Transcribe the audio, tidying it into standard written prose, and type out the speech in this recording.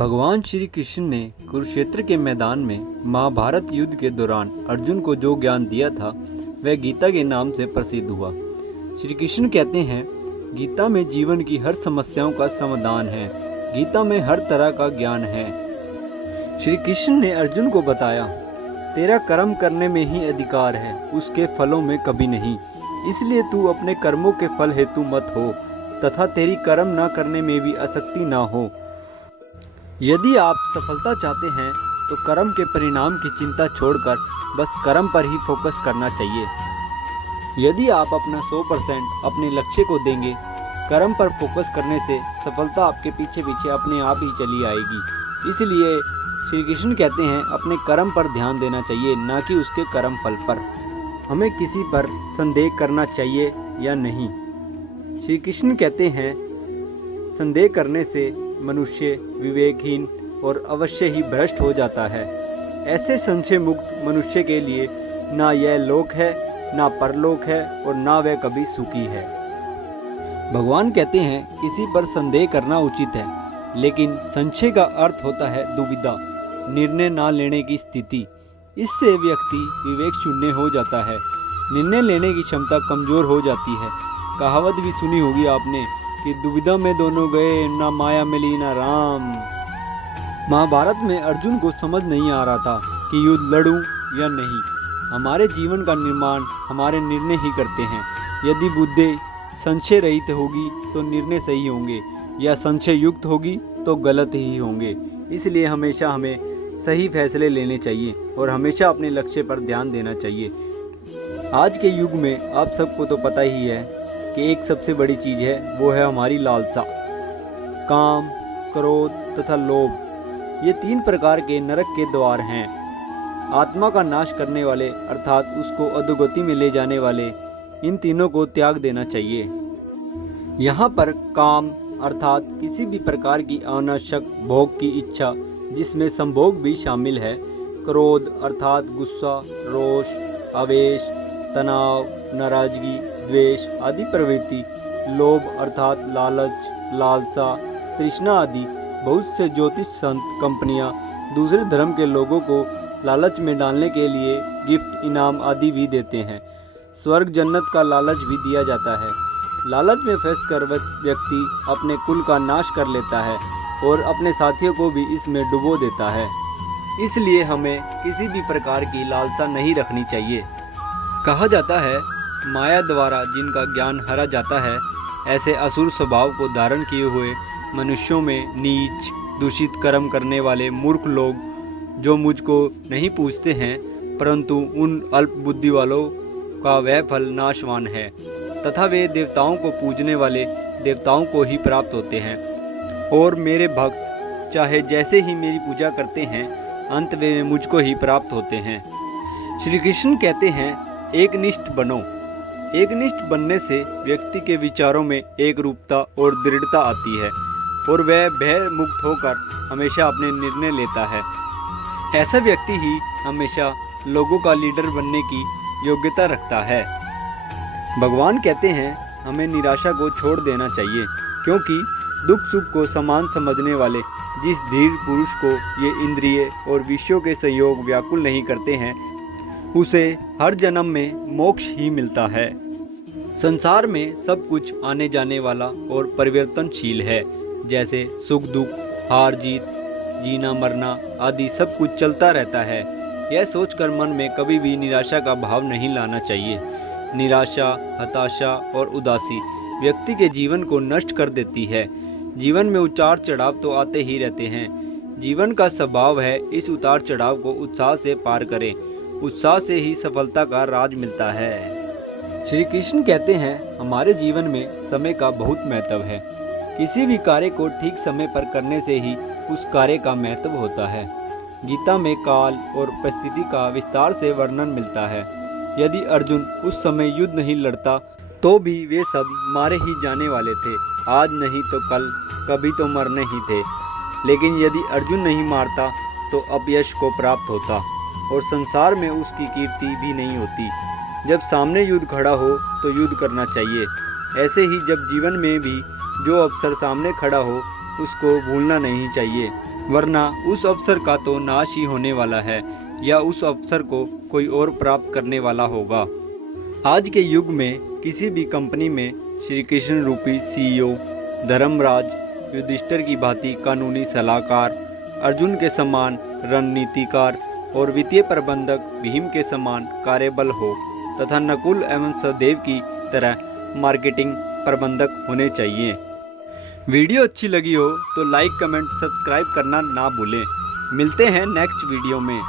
भगवान श्री कृष्ण ने कुरुक्षेत्र के मैदान में महाभारत युद्ध के दौरान अर्जुन को जो ज्ञान दिया था वह गीता के नाम से प्रसिद्ध हुआ। श्री कृष्ण कहते हैं, गीता में जीवन की हर समस्याओं का समाधान है। गीता में हर तरह का ज्ञान है। श्री कृष्ण ने अर्जुन को बताया, तेरा कर्म करने में ही अधिकार है, उसके फलों में कभी नहीं। इसलिए तू अपने कर्मों के फल हेतु मत हो तथा तेरी कर्म न करने में भी आसक्ति न हो। यदि आप सफलता चाहते हैं तो कर्म के परिणाम की चिंता छोड़कर बस कर्म पर ही फोकस करना चाहिए। यदि आप अपना 100% अपने लक्ष्य को देंगे, कर्म पर फोकस करने से सफलता आपके पीछे पीछे अपने आप ही चली आएगी। इसलिए श्री कृष्ण कहते हैं, अपने कर्म पर ध्यान देना चाहिए, ना कि उसके कर्म फल पर। हमें किसी पर संदेह करना चाहिए या नहीं। श्री कृष्ण कहते हैं, संदेह करने से मनुष्य विवेकहीन और अवश्य ही भ्रष्ट हो जाता है। ऐसे संशय मुक्त मनुष्य के लिए ना यह लोक है, ना परलोक है और ना वह कभी सुखी है। भगवान कहते हैं, किसी पर संदेह करना उचित है, लेकिन संशय का अर्थ होता है दुविधा, निर्णय ना लेने की स्थिति। इससे व्यक्ति विवेक शून्य हो जाता है, निर्णय लेने की क्षमता कमजोर हो जाती है। कहावत भी सुनी होगी आपने कि दुविधा में दोनों गए, ना माया मिली ना राम। महाभारत में अर्जुन को समझ नहीं आ रहा था कि युद्ध लड़ूं या नहीं। हमारे जीवन का निर्माण हमारे निर्णय ही करते हैं। यदि बुद्धि संशय रहित होगी तो निर्णय सही होंगे, या संशय युक्त होगी तो गलत ही होंगे। इसलिए हमेशा हमें सही फैसले लेने चाहिए और हमेशा अपने लक्ष्य पर ध्यान देना चाहिए। आज के युग में आप सबको तो पता ही है कि एक सबसे बड़ी चीज़ है, वो है हमारी लालसा। काम, क्रोध तथा लोभ, ये 3 प्रकार के नरक के द्वार हैं। आत्मा का नाश करने वाले अर्थात उसको अधोगति में ले जाने वाले इन तीनों को त्याग देना चाहिए। यहाँ पर काम अर्थात किसी भी प्रकार की अनावश्यक भोग की इच्छा, जिसमें संभोग भी शामिल है। क्रोध अर्थात गुस्सा, रोष, आवेश, तनाव, नाराजगी, द्वेष आदि प्रवृत्ति। लोभ अर्थात लालच, लालसा, तृष्णा आदि। बहुत से ज्योतिष संत कंपनियां दूसरे धर्म के लोगों को लालच में डालने के लिए गिफ्ट, इनाम आदि भी देते हैं। स्वर्ग जन्नत का लालच भी दिया जाता है। लालच में फंसकर व्यक्ति अपने कुल का नाश कर लेता है और अपने साथियों को भी इसमें डुबो देता है। इसलिए हमें किसी भी प्रकार की लालसा नहीं रखनी चाहिए। कहा जाता है, माया द्वारा जिनका ज्ञान हरा जाता है, ऐसे असुर स्वभाव को धारण किए हुए मनुष्यों में नीच, दूषित कर्म करने वाले मूर्ख लोग, जो मुझको नहीं पूछते हैं, परंतु उन अल्प बुद्धि वालों का वह फल नाशवान है तथा वे देवताओं को पूजने वाले देवताओं को ही प्राप्त होते हैं। और मेरे भक्त चाहे जैसे ही मेरी पूजा करते हैं, अंत में मुझको ही प्राप्त होते हैं। श्री कृष्ण कहते हैं, एकनिष्ठ बनो। एकनिष्ठ बनने से व्यक्ति के विचारों में एक रूपता और दृढ़ता आती है और वह भय मुक्त होकर हमेशा अपने निर्णय लेता है। ऐसा व्यक्ति ही हमेशा लोगों का लीडर बनने की योग्यता रखता है। भगवान कहते हैं, हमें निराशा को छोड़ देना चाहिए, क्योंकि दुख सुख को समान समझने वाले जिस धीर पुरुष को ये इंद्रिय और विषयों के संयोग व्याकुल नहीं करते हैं, उसे हर जन्म में मोक्ष ही मिलता है। संसार में सब कुछ आने जाने वाला और परिवर्तनशील है। जैसे सुख दुख, हार जीत, जीना मरना आदि सब कुछ चलता रहता है। यह सोचकर मन में कभी भी निराशा का भाव नहीं लाना चाहिए। निराशा, हताशा और उदासी व्यक्ति के जीवन को नष्ट कर देती है। जीवन में उतार चढ़ाव तो आते ही रहते हैं। जीवन का स्वभाव है, इस उतार चढ़ाव को उत्साह से पार करें। उत्साह से ही सफलता का राज मिलता है। श्री कृष्ण कहते हैं, हमारे जीवन में समय का बहुत महत्व है। किसी भी कार्य को ठीक समय पर करने से ही उस कार्य का महत्व होता है। गीता में काल और परिस्थिति का विस्तार से वर्णन मिलता है। यदि अर्जुन उस समय युद्ध नहीं लड़ता तो भी वे सब मारे ही जाने वाले थे। आज नहीं तो कल, कभी तो मरने ही थे। लेकिन यदि अर्जुन नहीं मारता तो अपयश को प्राप्त होता और संसार में उसकी कीर्ति भी नहीं होती। जब सामने युद्ध खड़ा हो तो युद्ध करना चाहिए। ऐसे ही जब जीवन में भी जो अवसर सामने खड़ा हो उसको भूलना नहीं चाहिए, वरना उस अवसर का तो नाश ही होने वाला है या उस अवसर को कोई और प्राप्त करने वाला होगा। आज के युग में किसी भी कंपनी में श्री कृष्ण रूपी सीईओ, धर्मराज युधिष्ठिर की भांति कानूनी सलाहकार, अर्जुन के समान रणनीतिकार और वित्तीय प्रबंधक भीम के समान कार्यबल हो तथा नकुल एवं सहदेव की तरह मार्केटिंग प्रबंधक होने चाहिए। वीडियो अच्छी लगी हो तो लाइक, कमेंट, सब्सक्राइब करना ना भूलें। मिलते हैं नेक्स्ट वीडियो में।